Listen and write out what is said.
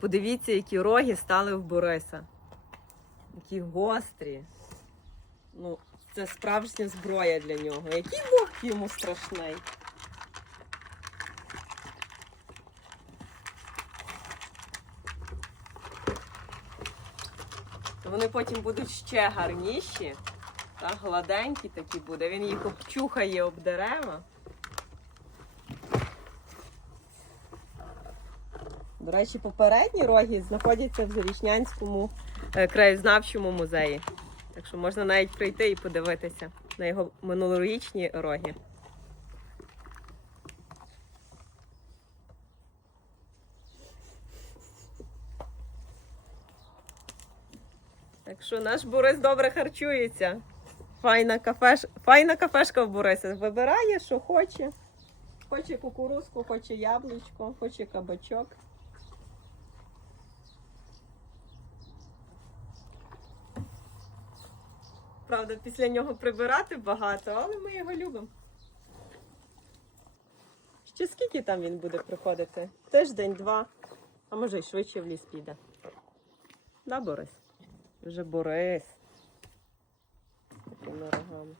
Подивіться, які роги стали в Бориса. Які гострі. Ну, це справжня зброя для нього. Який вовк йому страшний. Вони потім будуть ще гарніші. Та, гладенькі такі буде. Він їх обчухає об дерева. До речі, попередні роги знаходяться в Зарічнянському е, краєзнавчому музеї. Так що можна навіть прийти і подивитися на його минулорічні роги. Так що наш Борис добре харчується. Файна, кафеш... Файна кафешка в Бориса. Вибирає, що хоче. Хоче кукурузку, хоче яблучко, хоче кабачок. Правда, після нього прибирати багато, але ми його любимо. Ще скільки там він буде приходити? Тиждень, два, а може й швидше в ліс піде. Да, Борис? Вже Борис. Такими рогами.